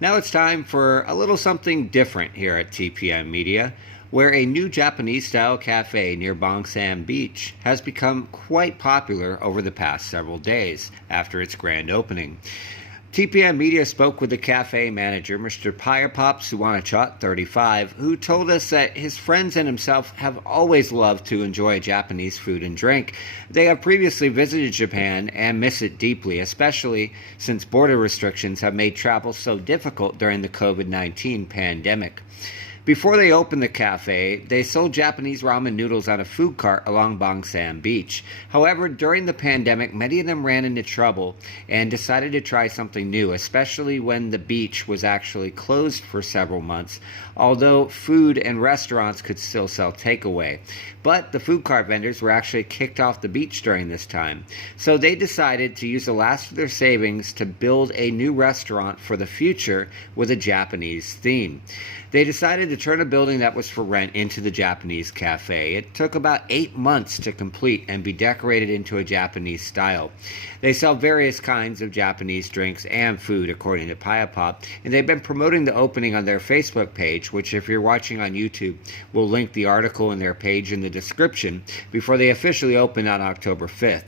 Now it's time for a little something different here at TPM Media, where a new Japanese-style cafe near Bangsaen Beach has become quite popular over the past several days after its grand opening. TPM Media spoke with the cafe manager, Mr. Payapop Suwanachot, 35, who told us that his friends and himself have always loved to enjoy Japanese food and drink. They have previously visited Japan and miss it deeply, especially since border restrictions have made travel so difficult during the COVID-19 pandemic. Before they opened the cafe, they sold Japanese ramen noodles on a food cart along Bangsaen Beach. However, during the pandemic, many of them ran into trouble and decided to try something new, especially when the beach was actually closed for several months, although food and restaurants could still sell takeaway. But the food cart vendors were actually kicked off the beach during this time. So they decided to use the last of their savings to build a new restaurant for the future with a Japanese theme. They decided to turn a building that was for rent into the Japanese cafe. It took about 8 months to complete and be decorated into a Japanese style. They sell various kinds of Japanese drinks and food, according to Payapop, and they've been promoting the opening on their Facebook page, which if you're watching on YouTube, we'll link the article in their page in the description before they officially open on October 5th.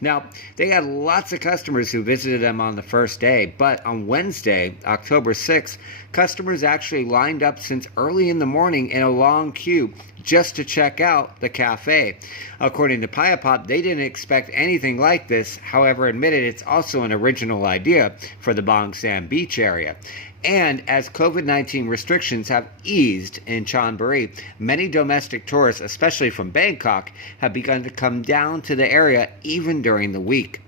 Now, they had lots of customers who visited them on the first day, but on Wednesday, October 6th, customers actually lined up since early in the morning in a long queue just to check out the cafe. According to Payapop, they didn't expect anything like this, however admitted it's also an original idea for the Bangsaen Beach area. And as COVID-19 restrictions have eased in Chonburi, many domestic tourists, especially from Bangkok, have begun to come down to the area even during the week.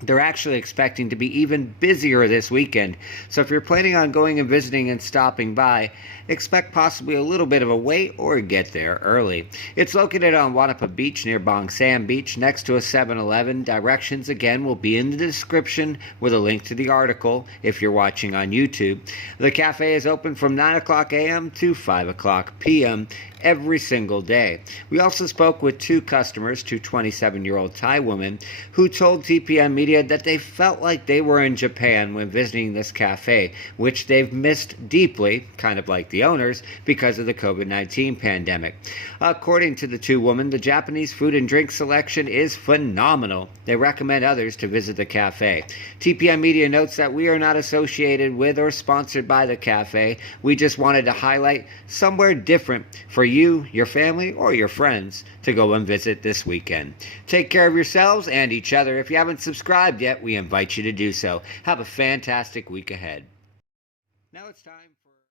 They're actually expecting to be even busier this weekend, so if you're planning on going and visiting and stopping by, expect possibly a little bit of a wait or get there early. It's located on Wanapa Beach near Bangsaen Beach next to a 7-Eleven. Directions again will be in the description with a link to the article if you're watching on YouTube. The cafe is open from 9 o'clock a.m. to 5 o'clock p.m. every single day. We also spoke with two customers, two 27-year-old Thai women, who told TPM Media that they felt like they were in Japan when visiting this cafe, which they've missed deeply, kind of like the owners, because of the COVID-19 pandemic. According to the two women, the Japanese food and drink selection is phenomenal. They recommend others to visit the cafe. TPM Media notes that we are not associated with or sponsored by the cafe. We just wanted to highlight somewhere different for you, your family, or your friends to go and visit this weekend. Take care of yourselves and each other. If you haven't subscribed yet, we invite you to do so. Have a fantastic week ahead. Now it's time for